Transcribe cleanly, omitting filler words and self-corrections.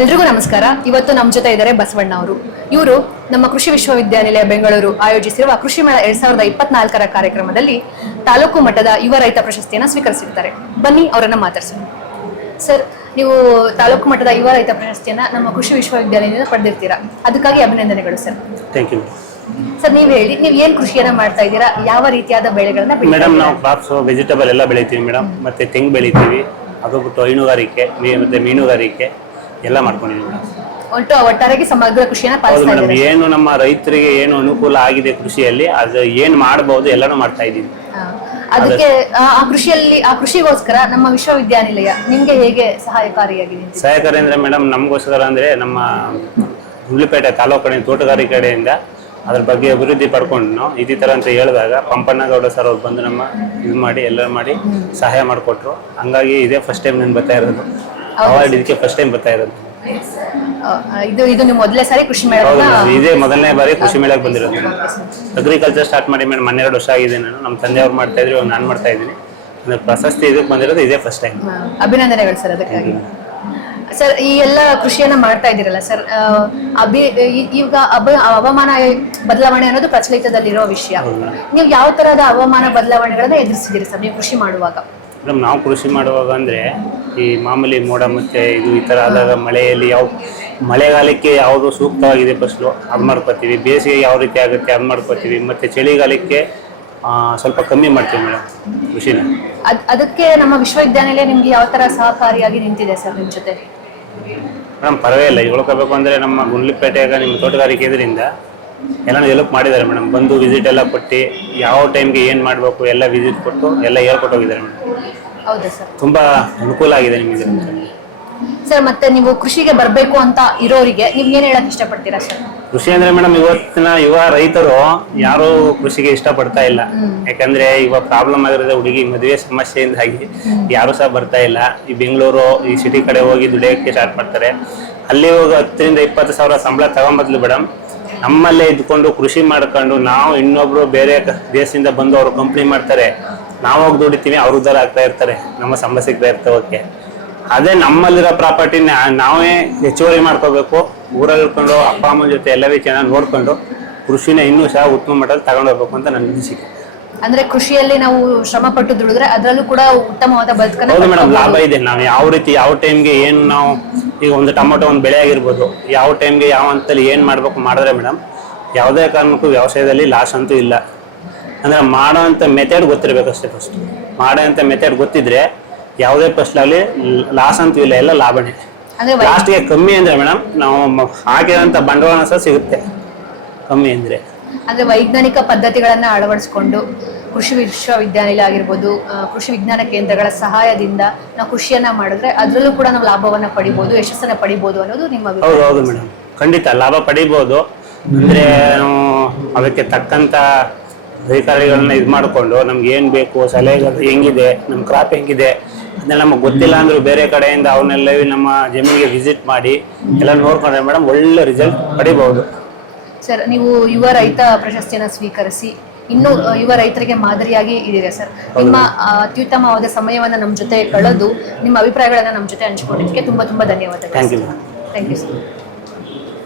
ಎಲ್ರಿಗೂ ನಮಸ್ಕಾರ. ಇವತ್ತು ನಮ್ಮ ಜೊತೆ ಇದ್ದಾರೆ ಬಸವಣ್ಣ ಅವರು. ಇವರು ನಮ್ಮ ಕೃಷಿ ವಿಶ್ವವಿದ್ಯಾನಿಲಯ ಬೆಂಗಳೂರು ಆಯೋಜಿಸಿರುವ ಕೃಷಿ ಮೇಳ 2024ರ ಕಾರ್ಯಕ್ರಮದಲ್ಲಿ ತಾಲೂಕು ಮಟ್ಟದ ಯುವ ರೈತ ಪ್ರಶಸ್ತಿಯನ್ನು ಸ್ವೀಕರಿಸಿರ್ತಾರೆ. ಬನ್ನಿ ಅವರನ್ನ ಮಾತಾಡ್ಸೋಣ. ಸರ್, ನೀವು ತಾಲೂಕು ಮಟ್ಟದ ಯುವ ರೈತ ಪ್ರಶಸ್ತಿಯನ್ನ ನಮ್ಮ ಕೃಷಿ ವಿಶ್ವವಿದ್ಯಾಲಯದಿಂದ ಪಡೆದಿರ್ತೀರಾ, ಅದಕ್ಕಾಗಿ ಅಭಿನಂದನೆಗಳು ಸರ್. Thank you sir. ನೀವು ಹೇಳಿ, ನೀವು ಏನ್ ಕೃಷಿಯನ್ನ ಮಾಡ್ತಾ ಇದ್ದೀರಾ, ಯಾವ ರೀತಿಯಾದ ಬೆಳೆಗಳನ್ನ ಮೇಡಮ್? ನಾವು ಕ್ರಾಪ್ಸ್, ವೆಜಿಟಬಲ್ ಎಲ್ಲ ಬೆಳಿತೀವಿ ಮೇಡಮ್. ಮತ್ತೆ ತೆಂಗು ಬೆಳಿತೀವಿ, ಅದು ಬಿಟ್ಟು ಹೈನುಗಾರಿಕೆ ಮತ್ತೆ ಮೀನುಗಾರಿಕೆ ಎಲ್ಲ ಮಾಡ್ಕೊಂಡಿದ್ದೀವಿ ಮೇಡಮ್. ಒಟ್ಟಾರೆಯಾಗಿ ಸಮಗ್ರ ಕೃಷಿಯನ್ನ ಹೌದು ಮೇಡಮ್. ಏನು ನಮ್ಮ ರೈತರಿಗೆ ಏನು ಅನುಕೂಲ ಆಗಿದೆ ಕೃಷಿಯಲ್ಲಿ, ಅದು ಏನ್ ಮಾಡಬಹುದು ಎಲ್ಲಾನು ಮಾಡ್ತಾ ಇದ್ದೀವಿ. ಅದಕ್ಕೆ ಆ ಕೃಷಿಗೋಸ್ಕರ ನಮ್ಮ ವಿಶ್ವವಿದ್ಯಾನಿಲಯ ನಿಮ್ಗೆ ಹೇಗೆ ಸಹಾಯಕಾರಿಯಾಗಿದೆ? ಸಹಾಯಕಾರಿ ಅಂದ್ರೆ ಮೇಡಮ್, ನಮಗೋಸ್ಕರ ಅಂದ್ರೆ ನಮ್ಮ ಗುಂಡ್ಲುಪೇಟೆ ತಾಲೂಕು ತೋಟಗಾರಿಕೆ ಕಡೆಯಿಂದ ಅದ್ರ ಬಗ್ಗೆ ಅಭಿವೃದ್ಧಿ ಪಡ್ಕೊಂಡು ನಾವು ಇದೇ ತರ ಅಂತ ಹೇಳಿದಾಗ ಪಂಪಣ್ಣಗೌಡ ಸರ್ ಅವ್ರು ಬಂದು ನಮ್ಮ ಇದು ಮಾಡಿ ಎಲ್ಲ ಮಾಡಿ ಸಹಾಯ ಮಾಡಿಕೊಟ್ರು. ಹಂಗಾಗಿ ಇದೇ ಫಸ್ಟ್ ಟೈಮ್ ನಾನು ಬರ್ತಾ ಇರೋದು. ಅವಾರ್ಡ್ ಇದಕ್ಕೆ ಫಸ್ಟ್ ಟೈಮ್ ಬರ್ತಾ ಇರೋದು. ಇದು ನೀವು ಮೊದಲನೇ ಸಾರಿ ಕೃಷಿ ಮೇಳ? ಇದೇ ಮೊದಲನೇ ಬಾರಿ ಕೃಷಿ ಮೇಳಕ್ಕೆ ಬಂದಿರೋದು. ಅಗ್ರಿಕಲ್ಚರ್ ಸ್ಟಾರ್ಟ್ ಮಾಡಿ ಮೇಡಮ್ 12 ವರ್ಷ ಆಗಿದೆ. ನಮ್ಮ ತಂದೆಯವ್ರು ಮಾಡ್ತಾ ಇದ್ರು, ಇವಾಗ ನಾನು ಮಾಡ್ತಾ ಇದ್ದೀನಿ. ಪ್ರಶಸ್ತಿ ಇದಕ್ಕೆ ಬಂದಿರೋದು ಇದೇ ಫಸ್ಟ್ ಟೈಮ್. ಅಭಿನಂದನೆಗಳು ಸರ್ ಅದಕ್ಕಾಗಿ. ಸರ್, ಈ ಎಲ್ಲ ಕೃಷಿಯನ್ನ ಮಾಡ್ತಾ ಇದ್ದೀರಲ್ಲ ಸರ್, ಈಗ ಹವಾಮಾನ ಬದಲಾವಣೆ ಅನ್ನೋದು ಪ್ರಚಲಿತದಲ್ಲಿರೋ ವಿಷಯ. ನೀವು ಯಾವ ತರಹದ ಹವಾಮಾನ ಬದಲಾವಣೆಗಳನ್ನ ಎದುರಿಸಿದ್ದೀರಿ ಸರ್ ನೀವು ಕೃಷಿ ಮಾಡುವಾಗ? ಮೇಡಮ್, ನಾವು ಕೃಷಿ ಮಾಡುವಾಗ ಅಂದರೆ ಈ ಮಾಮೂಲಿ ಮೋಡ ಮತ್ತು ಈ ಥರ ಆದಾಗ ಮಳೆಯಲ್ಲಿ ಮಳೆಗಾಲಕ್ಕೆ ಯಾವುದು ಸೂಕ್ತವಾಗಿದೆ ಫಸಲು ಅದು ಮಾಡ್ಕೋತೀವಿ. ಬೇಸಿಗೆ ಯಾವ ರೀತಿ ಆಗುತ್ತೆ ಅದು ಮಾಡ್ಕೋತೀವಿ. ಮತ್ತು ಚಳಿಗಾಲಕ್ಕೆ ಸ್ವಲ್ಪ ಕಮ್ಮಿ ಮಾಡ್ತೀವಿ ಮೇಡಮ್ ಕೃಷಿನ. ಅದಕ್ಕೆ ನಮ್ಮ ವಿಶ್ವವಿದ್ಯಾನಿಲಯ ನಿಮ್ಗೆ ಯಾವ ಥರ ಸಹಕಾರಿಯಾಗಿ ನಿಂತಿದೆ ಸರ್ ನಿಮ್ಮ ಜೊತೆ? ಮೇಡಮ್, ಪರವಾಗಿಲ್ಲ. ಹೇಳ್ಕೋಬೇಕು ಅಂದರೆ ನಮ್ಮ ಗುಂಡ್ಲುಪೇಟೆಗೆ ನಿಮ್ಮ ತೋಟಗಾರಿಕೆ ಇದರಿಂದ ಎಲ್ಲನೂ ಹೆಲ್ಪ್ ಮಾಡಿದ್ದಾರೆ ಮೇಡಮ್. ಬಂದು ವಿಸಿಟ್ ಎಲ್ಲ ಕೊಟ್ಟು ಯಾವ ಟೈಮ್ಗೆ ಏನು ಮಾಡಬೇಕು ಎಲ್ಲ ವಿಸಿಟ್ ಕೊಟ್ಟು ಎಲ್ಲ ಹೇಳ್ಕೊಟ್ಟು ಹೋಗಿದ್ದಾರೆ ಮೇಡಮ್. ಹೌದಾ ಸರ್? ತುಂಬ ಅನುಕೂಲ ಆಗಿದೆ ನಿಮಗೆ ಸರ್. ಮತ್ತೆ ನೀವು ಕೃಷಿಗೆ ಬರಬೇಕು ಅಂತ ಇರೋರಿಗೆ ನೀವು ಏನು ಹೇಳಕ್ ಇಷ್ಟಪಡ್ತೀರಾ ಸರ್? ಕೃಷಿ ಅಂದ್ರೆ ಮೇಡಮ್, ಇವತ್ತಿನ ಯುವ ರೈತರು ಯಾರು ಕೃಷಿಗೆ ಇಷ್ಟಪಡ್ತಾ ಇಲ್ಲ. ಯಾಕಂದ್ರೆ ಇವಾಗ ಪ್ರಾಬ್ಲಮ್ ಆಗಿರೋದು ಹುಡುಗಿ ಮದುವೆ ಸಮಸ್ಯೆಯಿಂದಾಗಿ ಯಾರು ಸಹ ಬರ್ತಾ ಇಲ್ಲ. ಈ ಬೆಂಗಳೂರು ಈ ಸಿಟಿ ಕಡೆ ಹೋಗಿ ದುಡಿಯೋಕ್ಕೆ ಸ್ಟಾರ್ಟ್ ಮಾಡ್ತಾರೆ. ಅಲ್ಲಿ ಹೋಗಿ 10 ರಿಂದ 20 ಸಾವಿರ ಸಂಬಳ ತಗೊಂಬದ್ಲು ಮೇಡಮ್, ನಮ್ಮಲ್ಲೇ ಇದ್ಕೊಂಡು ಕೃಷಿ ಮಾಡ್ಕೊಂಡು ನಾವು ಇನ್ನೊಬ್ರು ಬೇರೆ ದೇಶದಿಂದ ಬಂದು ಅವರು ಕಂಪ್ನಿ ಮಾಡ್ತಾರೆ, ನಾವು ಹೋಗಿ ದುಡಿತೀವಿ, ಅವ್ರ ಉದ್ಧಾರ ಆಗ್ತಾ ಇರ್ತಾರೆ, ನಮ್ಮ ಸಂಬಳ ಸಿಗ್ತಾ ಇರ್ತವಕ್ಕೆ. ಅದೇ ನಮ್ಮಲ್ಲಿರೋ ಪ್ರಾಪರ್ಟಿ ನಾವೇ ಹೆಚ್ಚುವರಿ ಮಾಡ್ಕೋಬೇಕು. ಊರಲ್ಲಿ ಇಟ್ಕೊಂಡು ಅಪ್ಪ ಅಮ್ಮನ ಜೊತೆ ಎಲ್ಲವೇ ಚೆನ್ನಾಗಿ ನೋಡ್ಕೊಂಡು ಕೃಷಿನ ಇನ್ನೂ ಸಹ ಉತ್ತಮ ಮಟ್ಟದಲ್ಲಿ ತಗೊಂಡು ಹೋಗ್ಬೇಕು ಅಂತ ನನ್ನ ಅನಿಸಿಕೆ. ಅಂದ್ರೆ ಕೃಷಿಯಲ್ಲಿ ನಾವು ಶ್ರಮ ಪಟ್ಟು ದುಡಿದ್ರೆ ಅದರಲ್ಲೂ ಕೂಡ ಉತ್ತಮವಾದ ಬದುಕನ್ನ. ಹೌದು ಮೇಡಮ್, ಲಾಭ ಇದೆ. ನಾವು ಯಾವ ರೀತಿ ಯಾವ ಟೈಮ್ಗೆ ಏನು ನಾವು ಈಗ ಒಂದು ಟೊಮೊಟೊ ಒಂದು ಬೆಳೆ ಆಗಿರ್ಬೋದು, ಯಾವ ಟೈಮ್ಗೆ ಯಾವ ಹಂತದಲ್ಲಿ ಏನು ಮಾಡ್ಬೇಕು ಮಾಡಿದ್ರೆ ಮೇಡಮ್ ಯಾವುದೇ ಕಾರಣಕ್ಕೂ ವ್ಯವಸಾಯದಲ್ಲಿ ಲಾಸ್ ಅಂತೂ ಇಲ್ಲ. ಅಂದ್ರೆ ಮಾಡೋ ಅಂತ ಮೆಥಡ್ ಗೊತ್ತಿರ್ಬೇಕಷ್ಟೇ. ಫಸ್ಟ್ ಮಾಡೋ ಅಂತ ಮೆಥಡ್ ಗೊತ್ತಿದ್ರೆ ಯಾವುದೇ ಫಸ್ಟ್ಲಾಗಲಿ ಲಾಸ್ ಅಂತೂ ಇಲ್ಲ, ಎಲ್ಲ ಲಾಭನೇ. ಲಾಸ್ಟ್ಗೆ ಕಮ್ಮಿ ಅಂದ್ರೆ ಮೇಡಮ್ ನಾವು ಹಾಕಿರೋಂಥ ಬಂಡವಾಳ ಸಹ ಸಿಗುತ್ತೆ ಕಮ್ಮಿ ಅಂದ್ರೆ ವೈಜ್ಞಾನಿಕ ಪದ್ಧತಿಗಳನ್ನ ಅಳವಡಿಸಿಕೊಂಡು ಕೃಷಿ ವಿಶ್ವವಿದ್ಯಾನಿಲಯ ಆಗಿರ್ಬೋದು, ಕೃಷಿ ವಿಜ್ಞಾನ ಕೇಂದ್ರಗಳ ಸಹಾಯದಿಂದ ನಾವು ಕೃಷಿಯನ್ನ ಮಾಡಿದ್ರೆ ಅದರಲ್ಲೂ ಕೂಡ ನಾವು ಲಾಭವನ್ನ ಪಡಿಬಹುದು, ಯಶಸ್ಸನ್ನ ಪಡಿಬಹುದು ಅನ್ನೋದು ನಿಮ್ಮ ಅಭಿಪ್ರಾಯ? ಹೌದು ಮೇಡಮ್, ಖಂಡಿತ ಲಾಭ ಪಡಿಬಹುದು. ಅಂದ್ರೆ ನಾವು ಅದಕ್ಕೆ ತಕ್ಕಂತ ಅಧಿಕಾರಿಗಳನ್ನ ಇದು ಮಾಡಿಕೊಂಡು ನಮ್ಗೆ ಏನ್ ಬೇಕು ಸಲಹೆಗಳು ಹೆಂಗಿದೆ, ನಮ್ಮ ಕ್ರಾಪ್ ಹೆಂಗಿದೆ ಅದನ್ನೆಲ್ಲ ನಮಗೆ ಗೊತ್ತಿಲ್ಲ ಅಂದ್ರೂ ಬೇರೆ ಕಡೆಯಿಂದ ಅವನ್ನೆಲ್ಲ ನಮ್ಮ ಜಮೀನಿಗೆ ವಿಸಿಟ್ ಮಾಡಿ ಎಲ್ಲ ನೋಡ್ಕೊಂಡ್ರೆ ಮೇಡಮ್ ಒಳ್ಳೆ ರಿಸಲ್ಟ್ ಪಡಿಬಹುದು. ಸರ್, ನೀವು ಯುವ ರೈತ ಪ್ರಶಸ್ತಿಯನ್ನು ಸ್ವೀಕರಿಸಿ ಇನ್ನು ಯುವ ರೈತರಿಗೆ ಮಾದರಿಯಾಗಿ ಇದೀರಾ ಸರ್. ನಿಮ್ಮ ಅತ್ಯುತ್ತಮವಾದ ಸಮಯವನ್ನು ನಮ್ಮ ಜೊತೆ ಕಳೆದು ನಿಮ್ಮ ಅಭಿಪ್ರಾಯಗಳನ್ನ ನಮ್ಮ ಜೊತೆ ಹಂಚಿಕೊಂಡಿದ್ದಕ್ಕೆ ತುಂಬಾ ಧನ್ಯವಾದಗಳು. Thank you thank you sir.